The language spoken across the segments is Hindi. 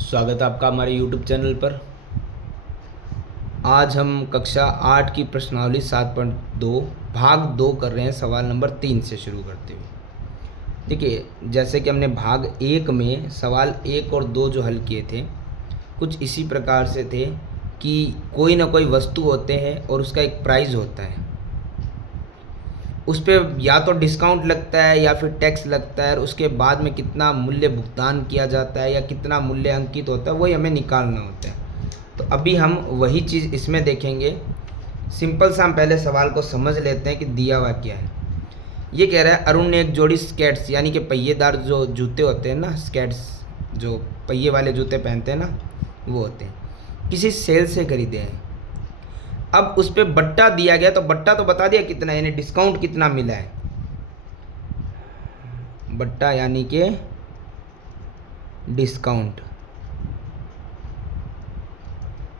स्वागत है आपका हमारे YouTube चैनल पर। आज हम कक्षा 8 की प्रश्नावली 7.2 भाग 2 कर रहे हैं, सवाल नंबर 3 से शुरू करते हुए। देखिए, जैसे कि हमने भाग 1 में सवाल 1 और 2 जो हल किए थे, कुछ इसी प्रकार से थे कि कोई ना कोई वस्तु होते हैं और उसका एक प्राइस होता है, उस पर या तो डिस्काउंट लगता है या फिर टैक्स लगता है, और उसके बाद में कितना मूल्य भुगतान किया जाता है या कितना मूल्य अंकित होता है, वही हमें निकालना होता है। तो अभी हम वही चीज़ इसमें देखेंगे। सिंपल सा हम पहले सवाल को समझ लेते हैं कि दिया हुआ क्या है। ये कह रहा है अरुण ने एक जोड़ी स्केट्स यानी कि पहिएदार जो जूते होते हैं ना, स्केट्स जो पहिए वाले जूते पहनते हैं ना, वो होते हैं, किसी सेल से खरीदे हैं। अब उस पर बट्टा दिया गया, तो बट्टा तो बता दिया कितना, यानी डिस्काउंट कितना मिला है। बट्टा यानी कि डिस्काउंट,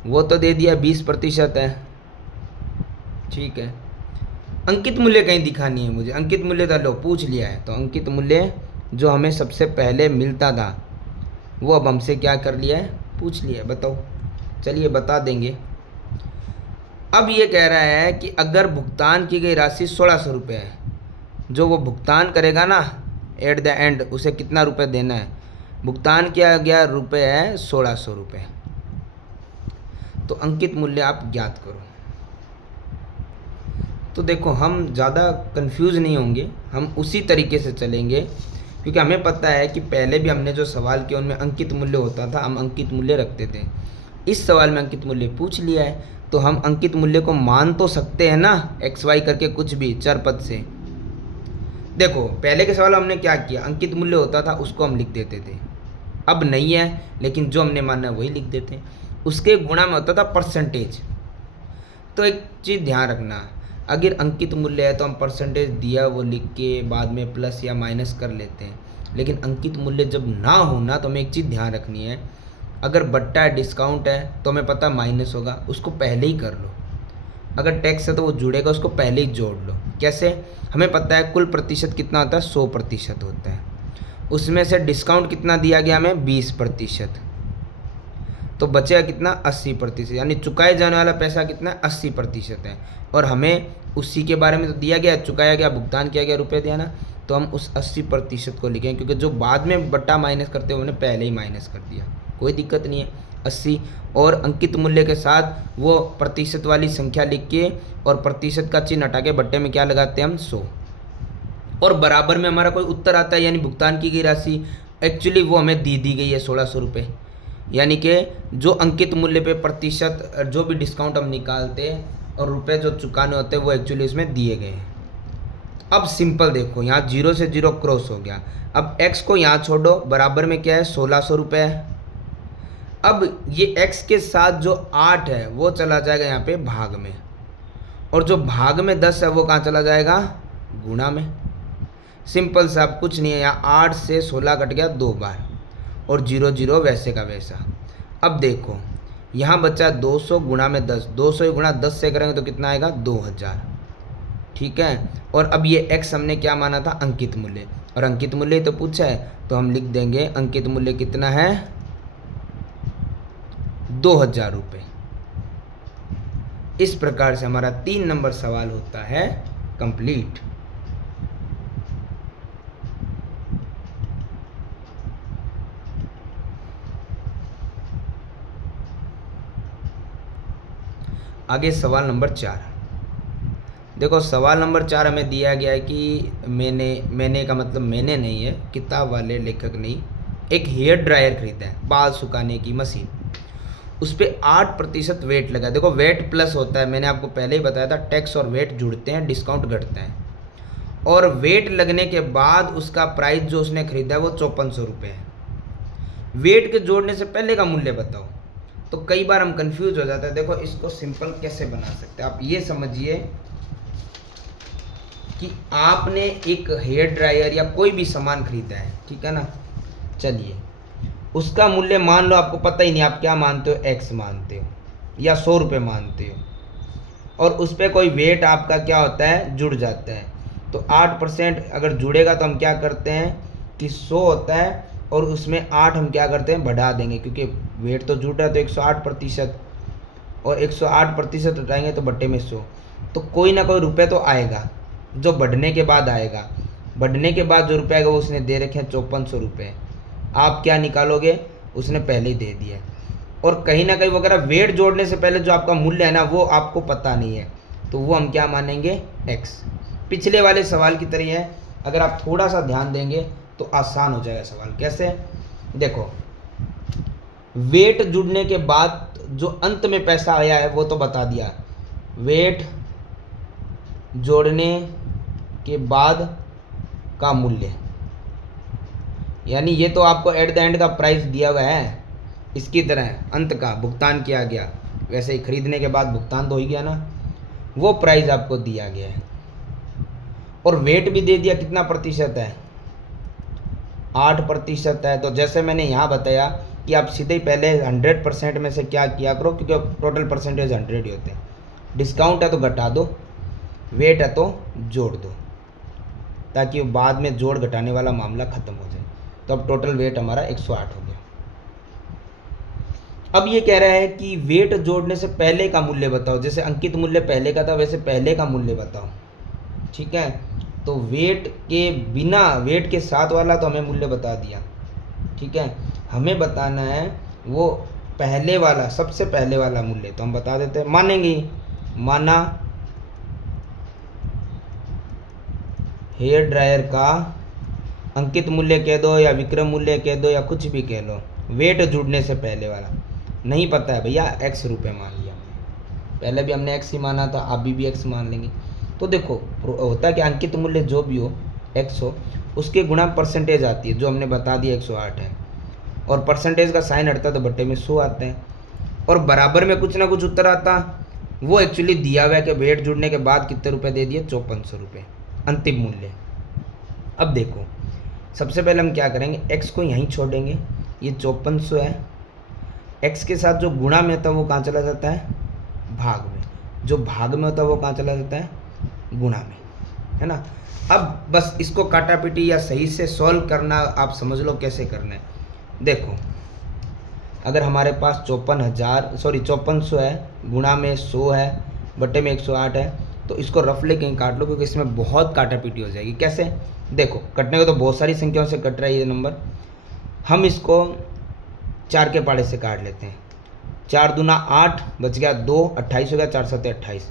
वो तो दे दिया 20% है, ठीक है। अंकित मूल्य कहीं दिखानी है मुझे, अंकित मूल्य तो लो पूछ लिया है, तो अंकित मूल्य जो हमें सबसे पहले मिलता था वो अब हमसे क्या कर लिया है, पूछ लिया है। बताओ, चलिए बता देंगे। अब ये कह रहा है कि अगर भुगतान की गई राशि 1600 रुपये है, जो वो भुगतान करेगा ना एट द एंड, उसे कितना रुपए देना है। भुगतान किया गया रुपये है 1600 रुपये, तो अंकित मूल्य आप ज्ञात करो। तो देखो, हम ज़्यादा कंफ्यूज नहीं होंगे, हम उसी तरीके से चलेंगे, क्योंकि हमें पता है कि पहले भी हमने जो सवाल किया उनमें अंकित मूल्य होता था, हम अंकित मूल्य रखते थे। इस सवाल में अंकित मूल्य पूछ लिया है, तो हम अंकित मूल्य को मान तो सकते हैं ना, एक्स वाई करके कुछ भी चर पद से। देखो, पहले के सवाल हमने क्या किया, अंकित मूल्य होता था उसको हम लिख देते थे, अब नहीं है, लेकिन जो हमने माना है वही लिख देते हैं। उसके गुणा में होता था परसेंटेज। तो एक चीज़ ध्यान रखना, अगर अंकित मूल्य है तो हम परसेंटेज दिया वो लिख के बाद में प्लस या माइनस कर लेते हैं, लेकिन अंकित मूल्य जब ना हो ना, तो हमें एक चीज़ ध्यान रखनी है, अगर बट्टा है डिस्काउंट है तो हमें पता माइनस होगा, उसको पहले ही कर लो। अगर टैक्स है तो वो जुड़ेगा, उसको पहले ही जोड़ लो। कैसे, हमें पता है कुल प्रतिशत कितना होता है, 100% होता है, उसमें से डिस्काउंट कितना दिया गया हमें, 20%, तो बचेगा कितना, 80%, यानी चुकाए जाने वाला पैसा कितना, 80% है। और हमें उसी के बारे में तो दिया गया, चुकाया गया, भुगतान किया गया रुपये दिया ना, तो हम उस 80% को लिखें, क्योंकि जो बाद में बट्टा माइनस करते हैं उन्होंने पहले ही माइनस कर दिया, कोई दिक्कत नहीं है। 80 और अंकित मूल्य के साथ वो प्रतिशत वाली संख्या लिख के और प्रतिशत का चिन्ह हटा के बट्टे में क्या लगाते हैं हम, 100, और बराबर में हमारा कोई उत्तर आता है, यानी भुगतान की गई राशि एक्चुअली वो हमें दी गई है 1600 रुपये, यानी कि जो अंकित मूल्य पे प्रतिशत जो भी डिस्काउंट हम निकालते हैं और रुपए जो चुकाने होते हैं वो एक्चुअली इसमें दिए गए हैं। अब सिंपल देखो, यहाँ 0 से 0 क्रॉस हो गया, अब x को यहाँ छोड़ो, बराबर में क्या है, 1600 रुपये है। अब ये x के साथ जो 8 है वो चला जाएगा यहाँ पे भाग में, और जो भाग में 10 है वो कहाँ चला जाएगा, गुणा में। सिंपल सा, अब कुछ नहीं है, यहाँ 8 से 16 कट गया 2 बार, और 0 0 वैसे का वैसा। अब देखो, यहाँ बचा 200 गुणा में 10, 200 ही गुणा 10 से करेंगे तो कितना आएगा, 2000, ठीक है। और अब ये x हमने क्या माना था, अंकित मूल्य, और अंकित मूल्य तो पूछा है, तो हम लिख देंगे अंकित मूल्य कितना है, 2000 रुपये। इस प्रकार से हमारा 3 नंबर सवाल होता है कंप्लीट। आगे सवाल नंबर 4। देखो, सवाल नंबर 4 हमें दिया गया है कि मैंने का मतलब मैंने नहीं है, किताब वाले लेखक नहीं, एक हेयर ड्रायर खरीदा है, बाल सुखाने की मशीन, उस पर 8% वेट लगा। देखो, वेट प्लस होता है, मैंने आपको पहले ही बताया था, टैक्स और वेट जुड़ते हैं, डिस्काउंट घटता है, और वेट लगने के बाद उसका प्राइस जो उसने खरीदा है वो 5400 रुपये है। वेट के जोड़ने से पहले का मूल्य बताओ, तो कई बार हम कंफ्यूज हो जाते हैं। देखो, इसको सिंपल कैसे बना सकते हैं, आप ये समझिए कि आपने एक हेयर ड्रायर या कोई भी सामान खरीदा है, ठीक है ना, चलिए उसका मूल्य मान लो आपको पता ही नहीं, आप क्या मानते हो, x मानते हो या 100 रुपये मानते हो, और उस पर कोई वेट आपका क्या होता है, जुड़ जाता है, तो 8% अगर जुड़ेगा तो हम क्या करते हैं कि 100 होता है और उसमें 8 हम क्या करते हैं, बढ़ा देंगे, क्योंकि वेट तो जुड़ रहा है तो 108%, और 108% हटाएंगे तो बट्टे में 100, तो कोई ना कोई रुपये तो आएगा जो बढ़ने के बाद आएगा। बढ़ने के बाद जो रुपये आएगा वो उसने दे रखे हैं 5400 रुपये। आप क्या निकालोगे, उसने पहले ही दे दिया है। और कहीं ना कहीं वगैरह वेट जोड़ने से पहले जो आपका मूल्य है ना वो आपको पता नहीं है, तो वो हम क्या मानेंगे, एक्स। पिछले वाले सवाल की तरह है, अगर आप थोड़ा सा ध्यान देंगे तो आसान हो जाएगा सवाल। कैसे, देखो वेट जुड़ने के बाद जो अंत में पैसा आया है वो तो बता दिया, वेट जोड़ने के बाद का मूल्य, यानी ये तो आपको एट द एंड का प्राइस दिया हुआ है, इसकी तरह अंत का भुगतान किया गया, वैसे ही खरीदने के बाद भुगतान तो हो ही गया ना, वो प्राइस आपको दिया गया है। और वेट भी दे दिया, कितना प्रतिशत है, 8% है। तो जैसे मैंने यहाँ बताया कि आप सीधे ही पहले 100% में से क्या किया करो, क्योंकि टोटल परसेंटेज 100 ही होते हैं। डिस्काउंट है तो घटा दो, वेट है तो जोड़ दो, ताकि बाद में जोड़ घटाने वाला मामला खत्म हो जाए। तो अब टोटल वेट हमारा 108 हो गया। अब ये कह रहा है कि वेट जोड़ने से पहले का मूल्य बताओ, जैसे अंकित मूल्य पहले का था वैसे पहले का मूल्य बताओ, ठीक है। तो वेट के बिना, वेट के साथ वाला तो हमें मूल्य बता दिया, ठीक है। हमें बताना है वो पहले वाला, सबसे पहले वाला मूल्य, तो हम बता देते हैं, मानेंगे, माना हेयर ड्रायर का अंकित मूल्य कह दो या विक्रय मूल्य कह दो या कुछ भी कह लो, वेट जुड़ने से पहले वाला नहीं पता है भैया, x रुपये मान लिया, पहले भी हमने x ही माना था, अभी भी x मान लेंगे। तो देखो होता है कि अंकित मूल्य जो भी हो x हो, उसके गुणा परसेंटेज आती है, जो हमने बता दिया 108 है, और परसेंटेज का साइन हटता है तो बट्टे में 100 आते हैं, और बराबर में कुछ ना कुछ उत्तर आता, वो एक्चुअली दिया हुआ है कि वेट जुड़ने के बाद कितने रुपए दे दिए, 5400 रुपये अंतिम मूल्य। अब देखो सबसे पहले हम क्या करेंगे, x को यहीं छोड़ेंगे, ये 5400 है, x के साथ जो गुणा में होता है वो कहाँ चला जाता है, भाग में, जो भाग में होता है वो कहाँ चला जाता है, गुणा में, है ना। अब बस इसको काटापीटी या सही से सॉल्व करना आप समझ लो कैसे करना है। देखो अगर हमारे पास 5400 है, गुणा में 100 है, बट्टे में 108 है, तो इसको रफली कहीं काट लो, क्योंकि इसमें बहुत काटापीटी हो जाएगी। कैसे, देखो कटने को तो बहुत सारी संख्याओं से कट रहा है ये नंबर, हम इसको 4 के पाड़े से काट लेते हैं। 4 दूना 8 बच गया 2, 28 हो गया, 4 सत्ते 28,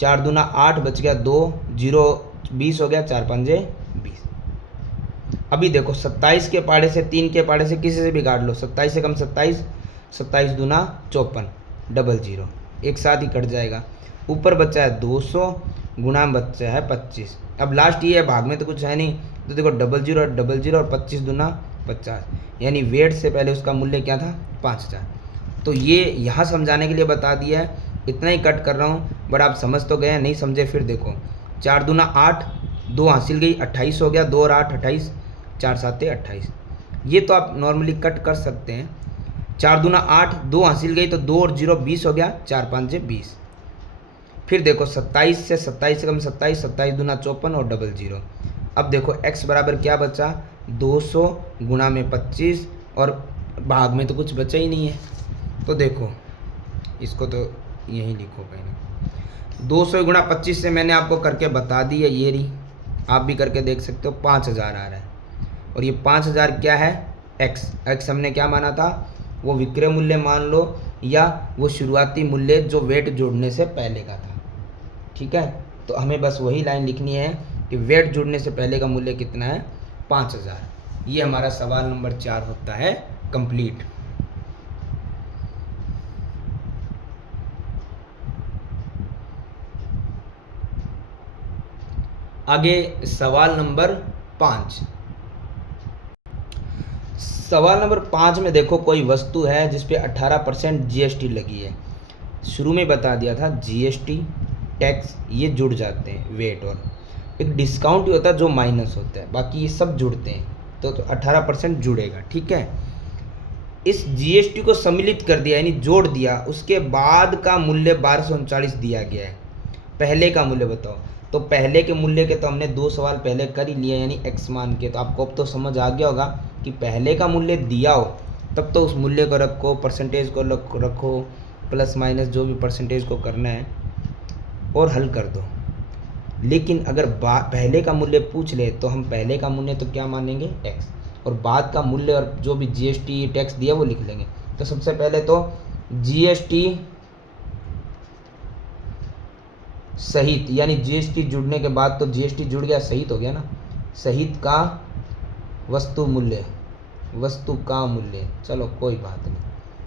4 दूना 8 बच गया 2, 0 20 हो गया, 4 पंजे 20। अभी देखो 27 के पाड़े से, 3 के पाड़े से, किसी से भी काट लो, 27 से कम 27, 27 दूना 54, डबल 0 एक साथ ही कट जाएगा। ऊपर बच्चा है 200, गुणा में बच्चा है 25। अब लास्ट ये है, भाग में तो कुछ है नहीं, तो देखो डबल जीरो और 25 दूना 50, यानी वेट से पहले उसका मूल्य क्या था, 5000। तो ये यहाँ समझाने के लिए बता दिया है, इतना ही कट कर रहा हूँ, बट आप समझ तो गए, नहीं समझे फिर देखो। 4 दूना 8, 2 हासिल गई, 28 हो गया, 2 और 8 28, 4 साते 28। ये तो आप नॉर्मली कट कर सकते हैं। 4 दूना 8, 2 हासिल गई तो 2 और 0 20 हो गया, 4 5 20। फिर देखो 27 से कम 27, 27 दूना 54 और डबल 0। अब देखो x बराबर क्या बचा, 200 गुणा में 25, और भाग में तो कुछ बचा ही नहीं है। तो देखो इसको तो यहीं लिखो पहले, 200 गुणा 25 से मैंने आपको करके बता दी है, ये रही, आप भी करके देख सकते हो, 5000 आ रहा है। और ये 5000 क्या है, x हमने क्या माना था, वो विक्रय मूल्य मान लो, या वो शुरुआती मूल्य जो वेट जोड़ने से पहले का था, ठीक है। तो हमें बस वही लाइन लिखनी है कि वेट जुड़ने से पहले का मूल्य कितना है, 5000। ये हमारा सवाल नंबर 4 होता है कंप्लीट। आगे सवाल नंबर 5। सवाल नंबर 5 में देखो, कोई वस्तु है जिस पे 18% GST लगी है। शुरू में बता दिया था GST, टैक्स ये जुड़ जाते हैं, वेट, और एक डिस्काउंट ही होता है जो माइनस होता है, बाकी ये सब जुड़ते हैं, तो 18% जुड़ेगा, ठीक है। इस GST को सम्मिलित कर दिया, यानी जोड़ दिया, उसके बाद का मूल्य 1239 दिया गया है। पहले का मूल्य बताओ, तो पहले के मूल्य के तो हमने 2 सवाल पहले कर ही लिए, यानी x मान के, तो आपको अब तो समझ आ गया होगा कि पहले का मूल्य दिया हो तब तो उस मूल्य को रखो, परसेंटेज को रखो, प्लस माइनस जो भी परसेंटेज को करना है और हल कर दो। लेकिन अगर पहले का मूल्य पूछ ले तो हम पहले का मूल्य तो क्या मानेंगे, x, और बाद का मूल्य और जो भी जीएसटी टैक्स दिया वो लिख लेंगे। तो सबसे पहले तो जीएसटी सहित, यानी जीएसटी जुड़ने के बाद तो जीएसटी जुड़ गया, सहित हो गया ना, सहित का वस्तु मूल्य, वस्तु का मूल्य, चलो कोई बात नहीं,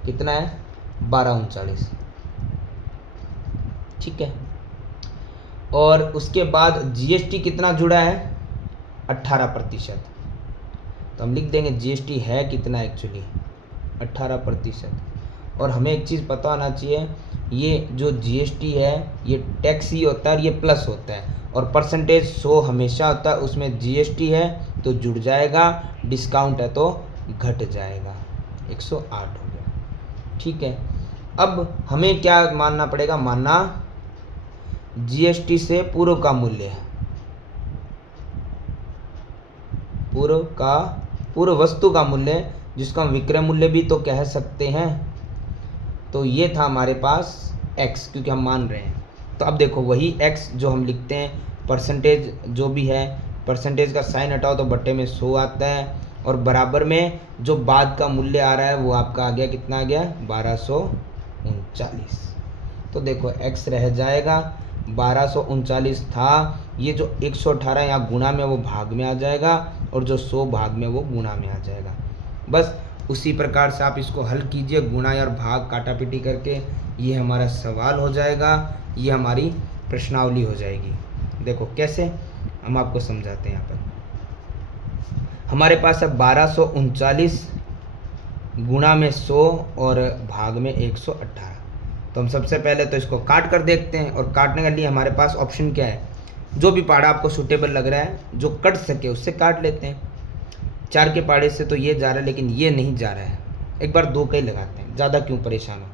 कितना है 1239, ठीक है। और उसके बाद जीएसटी कितना जुड़ा है 18%, तो हम लिख देंगे जीएसटी है कितना एक्चुअली 18%। और हमें एक चीज़ पता होना चाहिए, ये जो जीएसटी है ये टैक्स ही होता है और ये प्लस होता है, और परसेंटेज 100 हमेशा होता है, उसमें जीएसटी है तो जुड़ जाएगा, डिस्काउंट है तो घट जाएगा, 108 हो गया, ठीक है। अब हमें क्या मानना पड़ेगा, मानना जीएसटी से पूर्व का मूल्य, पूर्व वस्तु का मूल्य, जिसका हम विक्रय मूल्य भी तो कह सकते हैं। तो ये था हमारे पास x, क्योंकि हम मान रहे हैं। तो अब देखो वही x जो हम लिखते हैं, परसेंटेज जो भी है, परसेंटेज का साइन हटाओ तो बट्टे में 100 आता है, और बराबर में जो बाद का मूल्य आ रहा है वो आपका आ गया, कितना आ गया 1239। तो देखो x रह जाएगा, 1239 था, ये जो 118 यहाँ गुणा में वो भाग में आ जाएगा, और जो 100 भाग में वो गुणा में आ जाएगा। बस उसी प्रकार से आप इसको हल कीजिए, गुणा और भाग काटापीटी करके, ये हमारा सवाल हो जाएगा, ये हमारी प्रश्नावली हो जाएगी। देखो कैसे, हम आपको समझाते हैं। यहाँ पर हमारे पास है 1239 गुणा में 100 और भाग में 118। तो हम सबसे पहले तो इसको काट कर देखते हैं, और काटने के लिए हमारे पास ऑप्शन क्या है, जो भी पहाड़ा आपको सूटेबल लग रहा है, जो कट सके उससे काट लेते हैं। 4 के पहाड़े से तो ये जा रहा है, लेकिन ये नहीं जा रहा है, एक बार 2 का ही लगाते हैं, ज़्यादा क्यों परेशान हो।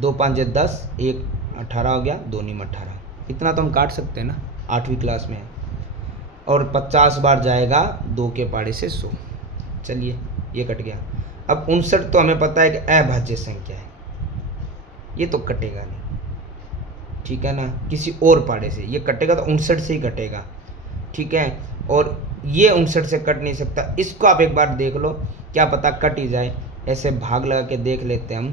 2 5 10, 1 18 हो गया, 2 9 18, इतना तो हम काट सकते हैं ना, 8वीं क्लास में है। और 50 बार जाएगा 2 के पहाड़े से 100, चलिए ये कट गया। अब 59 तो हमें पता है कि अभाज्य संख्या है, ये तो कटेगा नहीं, ठीक है ना, किसी और पहाड़े से ये कटेगा तो 59 से ही कटेगा, ठीक है। और ये 59 से कट नहीं सकता, इसको आप एक बार देख लो, क्या पता कट ही जाए, ऐसे भाग लगा के देख लेते हैं हम।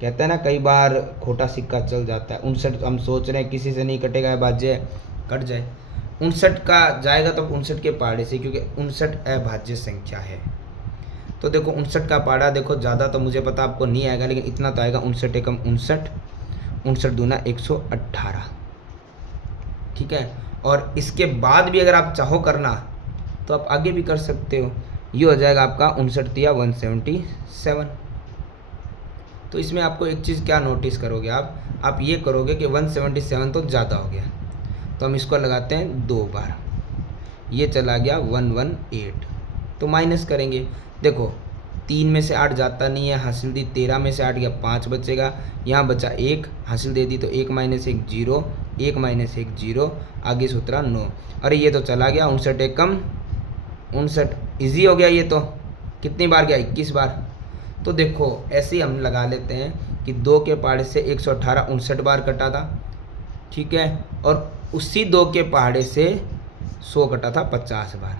कहते हैं ना कई बार खोटा सिक्का चल जाता है, 59 हम सोच रहे हैं किसी से नहीं कटेगा, अभाज्य कट जाए, 59 का जाएगा तो 59 के पहाड़े से, क्योंकि 59 अभाज्य संख्या है। तो देखो 59 का पहाड़ा देखो, ज़्यादा तो मुझे पता आपको नहीं आएगा, लेकिन इतना तो आएगा, 59 एकम 59, 59 दूना 118, ठीक है। और इसके बाद भी अगर आप चाहो करना तो आप आगे भी कर सकते हो, ये हो जाएगा आपका 59 या 177। तो इसमें आपको एक चीज़ क्या नोटिस करोगे आप ये करोगे कि 177 तो ज़्यादा हो गया, तो हम इसको लगाते हैं 2 बार, ये चला गया 118, तो माइनस करेंगे। देखो 3 में से 8 जाता नहीं है, हासिल दी 13 में से 8 गया 5 बचेगा, यहाँ बचा 1, हासिल दे दी तो 1 माइनस 1 0, 1 माइनस 1 0, आगे सूत्रा 9। अरे ये तो चला गया 59 एकम 59, ईजी हो गया। ये तो कितनी बार गया 21 बार। तो देखो ऐसे ही हम लगा लेते हैं कि 2 के पहाड़े से 118 59 बार कटा था, ठीक है, और उसी 2 के पहाड़े से 100 कटा था 50 बार।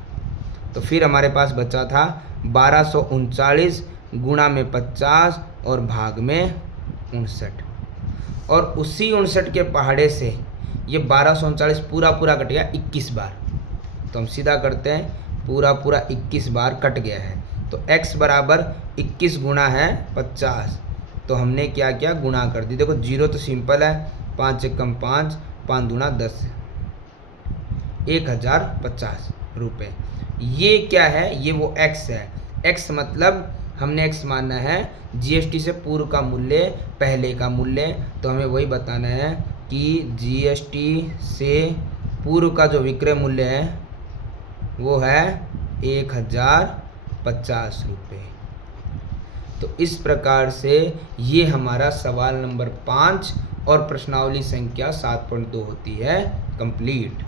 तो फिर हमारे पास बचा था 1239 गुणा में 50 और भाग में 59, और उसी 59 के पहाड़े से ये 1239 पूरा कट गया 21 बार। तो हम सीधा करते हैं, पूरा 21 बार कट गया है, तो x बराबर 21 गुणा है 50, तो हमने क्या किया, गुणा कर दी। देखो 0 तो सिंपल है, 5 एकम 5, 5 दूना 10, 1050 रुपये। ये क्या है, ये वो x है, x मतलब हमने x मानना है जीएसटी से पूर्व का मूल्य, पहले का मूल्य, तो हमें वही बताना है कि जीएसटी से पूर्व का जो विक्रय मूल्य है वो है 1050 रुपये। तो इस प्रकार से ये हमारा सवाल नंबर 5 और प्रश्नावली संख्या 7.2 होती है कंप्लीट।